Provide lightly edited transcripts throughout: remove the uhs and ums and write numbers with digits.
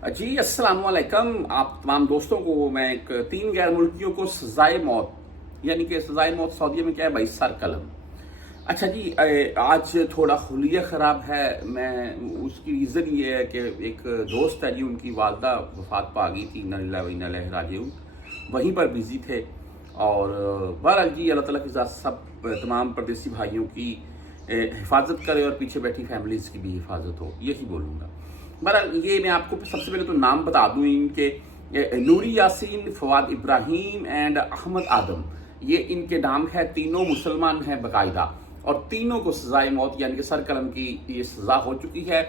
जी अस्सलाम वालेकुम। आप तमाम दोस्तों को मैं एक 3 गैर मुल्कियों को सजाए मौत, यानी कि सजाए मौत सऊदीया में क्या है भाई, सर कलम। अच्छा जी, आज थोड़ा हुलिया ख़राब है। मैं उसकी रीज़न ये है कि एक दोस्त है जी, उनकी वालदा वफ़ात पा गई थी। इन्ना लिल्लाहि व इन्ना इलैहि राजिऊन। वहीं पर बिज़ी थे और बहरहाल जी अल्लाह ताला की ज़ात सब तमाम परदेसी भाइयों की हिफाजत करे और पीछे बैठी फैमिलीज़ की भी हिफाजत हो, यही बोलूँगा। बहरहाल ये मैं आपको सबसे पहले तो नाम बता दूं इनके, नूरी यासीन, फवाद इब्राहिम एंड अहमद आदम, ये इनके नाम है। तीनों मुसलमान हैं बाकायदा और तीनों को सजाए मौत यानी कि सर कलम की ये सजा हो चुकी है।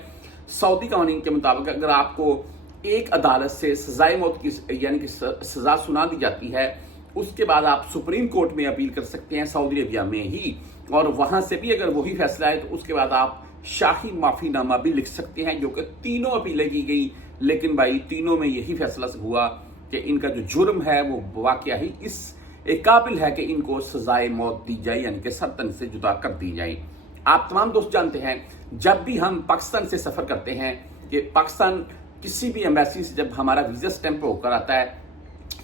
सऊदी कानून के मुताबिक अगर आपको एक अदालत से सजाए मौत की यानी कि सजा सुना दी जाती है, उसके बाद आप सुप्रीम कोर्ट में अपील कर सकते हैं सऊदी अरबिया में ही, और वहां से भी अगर वही फैसला है तो उसके बाद आप शाही माफीनामा भी लिख सकते हैं, जो कि तीनों अपीलें की गई। लेकिन भाई तीनों में यही फैसला हुआ कि इनका जो जुर्म है वो वाकया ही इस एक काबिल है कि इनको सजाए मौत दी जाए, यानी कि सरतन से जुदा कर दी जाए। आप तमाम दोस्त जानते हैं, जब भी हम पाकिस्तान से सफर करते हैं कि पाकिस्तान किसी भी एम्बेसी से जब हमारा वीजा स्टैंप होकर आता है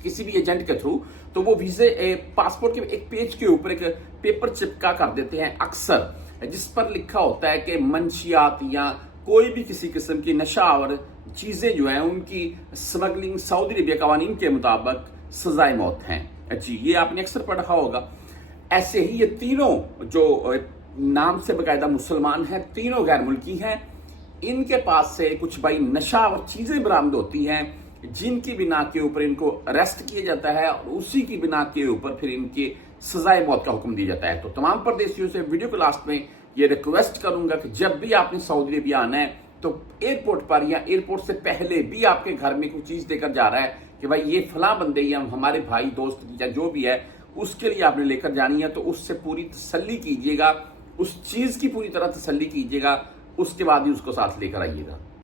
किसी भी एजेंट के थ्रू, तो वो वीजे पासपोर्ट के एक पेज के ऊपर एक पेपर चिपका कर देते हैं अक्सर, जिस पर लिखा होता है कि मंशियात या कोई भी किसी किस्म की नशावर चीजें जो हैं उनकी स्मगलिंग सऊदी अरबिया कवानीन के मुताबिक सजाए मौत हैं। जी ये आपने अक्सर पढ़ा होगा। ऐसे ही ये तीनों जो नाम से बाकायदा मुसलमान हैं, तीनों गैर मुल्की हैं। इनके पास से कुछ भाई नशा और चीजें बरामद होती हैं जिनकी बिना के ऊपर इनको अरेस्ट किया जाता है और उसी की बिना के ऊपर फिर इनके सजाए मौत का हुक्म दिया जाता है। तो तमाम परदेशियों से वीडियो के लास्ट में ये रिक्वेस्ट करूंगा कि जब भी आपने सऊदी अरबिया आना है तो एयरपोर्ट पर या एयरपोर्ट से पहले भी आपके घर में कोई चीज देकर जा रहा है कि भाई ये फला बंदे या हमारे भाई दोस्त या जो भी है उसके लिए आपने लेकर जानी है, तो उससे पूरी तसल्ली कीजिएगा, उस चीज की पूरी तरह तसल्ली कीजिएगा, उसके बाद ही उसको साथ लेकर आइएगा।